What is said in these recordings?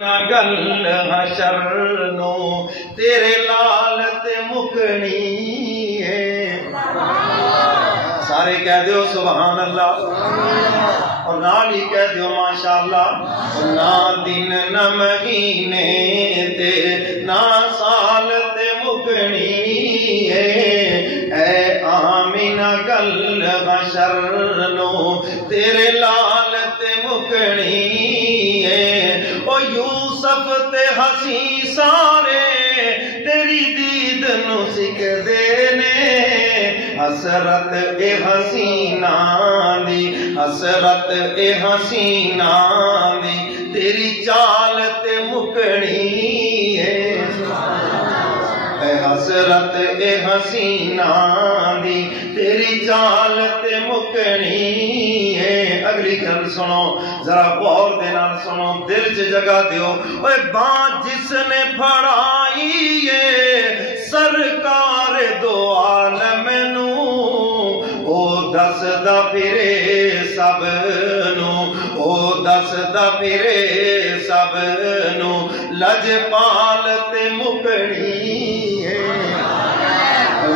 گل حشر نو تیرے لال تے مکنی ہے۔ سارے کہہ دیو سبحان اللہ اور نال ہی کہہ دیو ماشاءاللہ۔ نہ دن نہ مہینے تے نہ سال تے مکنی ہے، اے آمینہ گل حشر نو تیرے لال تے مکنی ہے۔ او یوسف تے ہسی سارے تیری دید نو سکدے نے، حسرت اے حسینہ دی، حسرت اے حسینہ دی تیری چال تے مکنی ہے، اے حسرت اے حسینہ دی تیری چال تے مکنی ہے۔ اگلی گل سنو ذرا غور دے نال سنو، دل چ جگہ دیو۔ اوے بات جس نے پھڑائی ہے سرکار دو عالم نو، او دسدا پھرے سب نو، او دسدا پھرے سب نو، لجپال تے مکنی ہے۔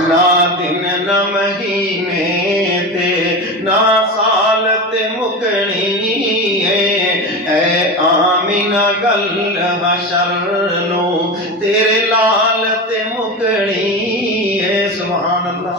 نہ دن نہ مہینے تے نہ سال تے مکنی ہے، اے آمینہ گل حشر نو تیرے لال تے مکنی ہے۔ سبحان اللہ۔